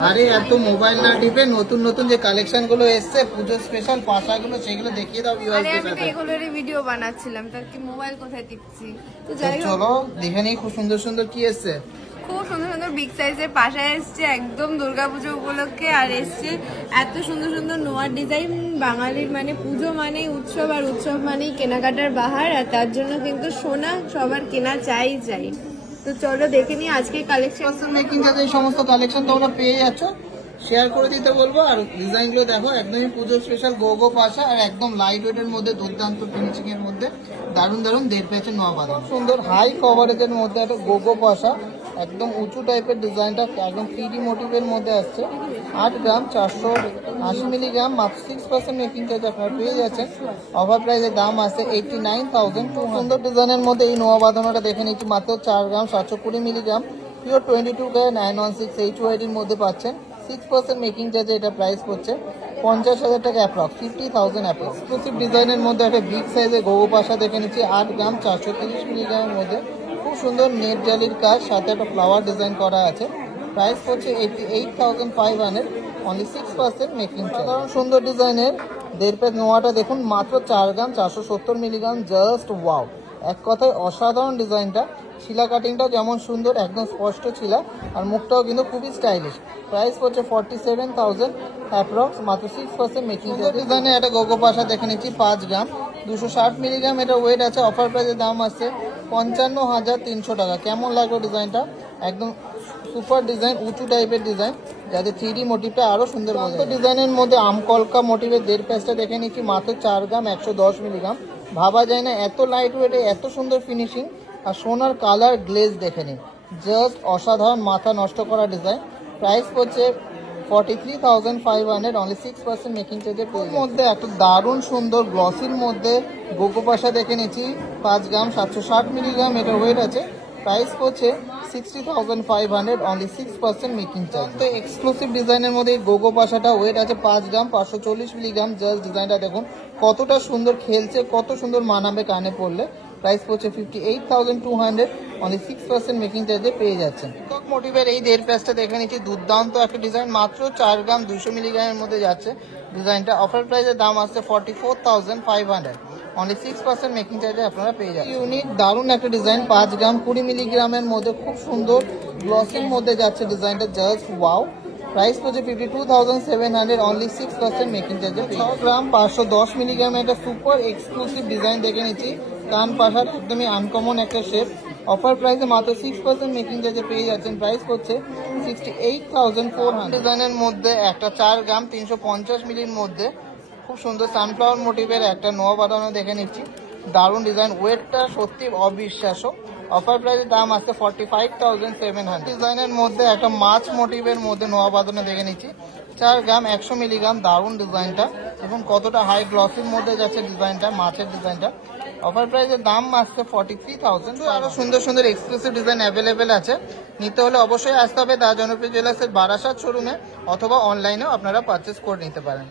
আরে এত মোবাইল না টিপে নতুন নতুন যে কালেকশন গুলো এসেছে পুজো স্পেশাল পাশাগুলো সেগুলো দেখিয়ে দাও ভিউয়ারদের সাথে। আমি এগুলোরই ভিডিও বানাচ্ছিলাম, তার কি মোবাইল কোথায় টিপছি। তো যাই হোক, চলো দেখে নিই খুব সুন্দর সুন্দর কি এসেছে। খুব সুন্দর সুন্দর বিগ সাইজের পাশা এসছে একদম দুর্গাপুজো উপলক্ষে। আর এসছে এত সুন্দর সুন্দর নোয়ার ডিজাইন। বাঙালির মানে পুজো মানেই উৎসব, আর উৎসব মানেই কেনাকাটার বাহার, আর তার জন্য কিন্তু সোনা সবার কেনা চাই। তো চলো দেখে নিই আজকে কালেকশন। মেকিং চার্জ এই সমস্ত কালেকশন তোমরা পেয়ে যাচ্ছ, শেয়ার করে দিতে বলবো। আর ডিজাইন গুলো দেখো একদমই পুজো স্পেশাল গো পাশা, আর একদম লাইট ওয়েট এর মধ্যে দুর্দান্ত ফিনিশিং এর মধ্যে দারুন দারুন দেড় পেয়েছে নোয়া বাঁধা। সুন্দর হাই কভারেজের মধ্যে একটা গো পাশা, একদম উঁচু টাইপের ডিজাইনটা একদম 3D মোটিভের মধ্যে আসছে। 8 গ্রাম 480 মিলিগ্রাম, মাত্র 6% মেকিং চার্জ আপনারা পেয়ে যাচ্ছেন। অফার প্রাইসের দাম আছে 89,200। সুন্দর ডিজাইনের মধ্যে এই নোয়া বাঁধানোটা দেখে নিচ্ছি মাত্র 4 গ্রাম 720 মিলিগ্রাম, পিওর 22 কে 916 HYD-র মধ্যে পাচ্ছেন। 6% মেকিং চার্জে এটা প্রাইস পড়ছে 50,000 টাকা অ্যাপ্রক্স, 50,000 অ্যাপ্রক্স। এক্সক্লুসিভ ডিজাইনের মধ্যে একটা বিগ সাইজের গোগো পাশা দেখে নিচ্ছি 8 গ্রাম 430 মিলিগ্রামের মধ্যে। খুব সুন্দর নেট জালির কাজ, সাথে একটা ফ্লাওয়ার ডিজাইন করা আছে। প্রাইস পড়ছে 88,500, অনলি 6% মেকিং চার্জ। কারণ সুন্দর ডিজাইনের দেড় পেজ নোয়াটা দেখুন মাত্র 4 গ্রাম 470 মিলিগ্রাম, জাস্ট ওয়াও। এক কথায় অসাধারণ ডিজাইনটা। শিলা কাটিংটাও যেমন সুন্দর, একদম স্পষ্ট ছিলা, আর মুখটাও কিন্তু খুবই স্টাইলিশ। প্রাইস পড়ছে 47,000 অ্যাপ্রক্স, মাত্র 6% মেকিং চার্জ। ডিজাইনে একটা গোগো পাশা দেখে নিচ্ছি 5 গ্রাম 260 মিলিগ্রাম, এটা ওয়েট আছে। অফার প্রাইসের দাম আসছে 55,300 টাকা। কেমন লাগলো ডিজাইনটা? একদম সুপার ডিজাইন, উঁচু টাইপের ডিজাইন, যাতে 3D মোটিভটা আরো সুন্দর বোঝা যায়। ডিজাইনের মধ্যে আমকলকা মোটিভের দেড় পেজটা দেখে নিচ্ছি মাত্র 4 গ্রাম 110 মিলিগ্রাম। ভাবা যায় না এত লাইট ওয়েটে এত সুন্দর ফিনিশিং, আর সোনার কালার গ্লেজ দেখে নিন, জাস্ট অসাধারণ, মাথা নষ্ট করা ডিজাইন। প্রাইস পড়ছে 43,500, অনলি 6% মেকিং চার্জের মধ্যে একটা দারুণ সুন্দর গ্লসির মধ্যে গোগো পাশা দেখে নিচ্ছি 5 গ্রাম 760 মিলিগ্রাম, এটা ওয়েট আছে। প্রাইস পড়ছে 60,500, অনলি 6% মেকিং চার্জ। তো এক্সক্লুসিভ ডিজাইনের মধ্যে গোগো পাশাটা ওয়েট আছে 5 গ্রাম 540 মিলিগ্রাম। জাস্ট ডিজাইনটা দেখুন কতটা সুন্দর খেলছে, কত সুন্দর মানাবে কানে পড়লে। প্রাইস পড়ছে 58,200, অনলি 6% মেকিং চার্জে পেয়ে যাচ্ছেন। কক মোটিভের এই দেড় পেজটা দেখে নিচ্ছি, দুর্দান্ত একটা ডিজাইন, মাত্র 4 গ্রাম 200 মিলিগ্রামের মধ্যে যাচ্ছে ডিজাইনটা। অফার প্রাইসের দাম আসছে 44,500, অনলি 6% মেকিং চার্জে আপনারা পেয়ে যাবেন। ইউনিক দারুণ একটা ডিজাইন, 5 গ্রাম 20 মিলিগ্রামের মধ্যে খুব সুন্দর গ্লসির মধ্যে যাচ্ছে ডিজাইনটা, জাস্ট ওয়াও। প্রাইস পড়ছে 52,700, অনলি 6% মেকিং চার্জে। 6 গ্রাম 510 মিলিগ্রামের একটা সুপার এক্সক্লুসিভ ডিজাইন দেখে নিচ্ছি, কান পাশার একদমই আনকমন একটা শেপ। অফার প্রাইসে মাত্র 6% মেকিং চার্জে পেয়ে যাচ্ছেন। প্রাইস পড়ছে 68,400। ডিজাইনের মধ্যে একটা 4 গ্রাম 350 মিলির মধ্যে খুব সুন্দর সানফ্লাওয়ার মোটিভের একটা নোয়া বাঁধানো দেখে নিচ্ছি, দারুণ ডিজাইন, ওয়েটটা সত্যি অবিশ্বাস্য। অফার প্রাইসের দাম আসছে 45,700। ডিজাইনের মধ্যে একটা মাছ মোটিভের মধ্যে নোয়া বাঁধানো দেখে নিচ্ছি 4 গ্রাম 100 মিলিগ্রাম, দারুণ ডিজাইনটা এবং কতটা হাই গ্লসির মধ্যে যাচ্ছে ডিজাইনটা, মাছের ডিজাইনটা। অফার প্রাইসের দাম আসছে 43,000। আরো সুন্দর সুন্দর এক্সক্লুসিভ ডিজাইন অ্যাভেলেবেল আছে। নিতে হলে অবশ্যই আসতে হবে দা জনপ্রিয় জুয়েলার্সের বারাসাত শোরুমে, অথবা অনলাইনেও আপনারা পারচেস করে নিতে পারেন।